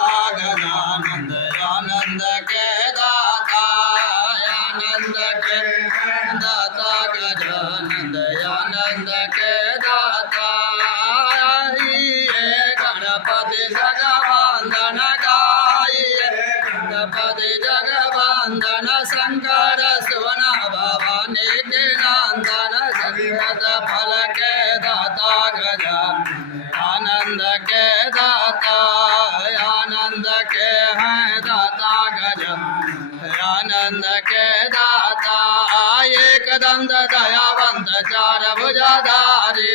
आनंद आनंद के दाता आनंद के दाता गजानंद आनंद के दाता आइए गणपति जगवंदन गाइए गणपति जगवंदन शंकर सुवन भवानी के नंदन संगत फल के दाता गजानंद आनंद के दाता आनंद के हैं दाता गजानंद आनंद के दाता एक दंत दयावंत चार भुजाधारी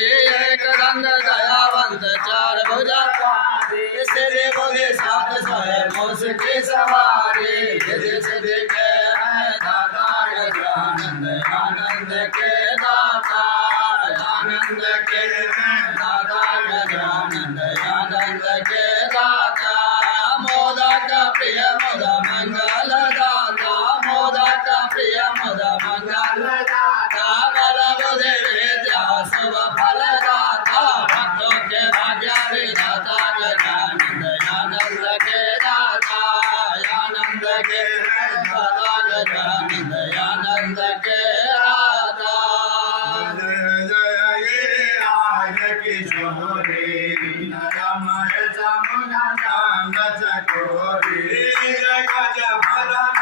एक दंत दयावंत चार भुजाधारी सिद्धि बुद्धि सात स्वयं मूस की सवारी सिद्धि सिद्धि के हैं दाता गजानंद आनंद के दाता आनंद के हैं दाता गजानंद आनंद के दाता मोदक प्रिय मोद मंगल दाता मोदक प्रिय मोद मंगल दाता बल बुद्धि विद्या शुभ फल दाता भक्तों के भाग्य विधाता गजानंद आनंद के दाता आनंद के दाता गजानंद आनंद के दाता किशोरी नरमय जमुना संग चकोरी जय गज भलन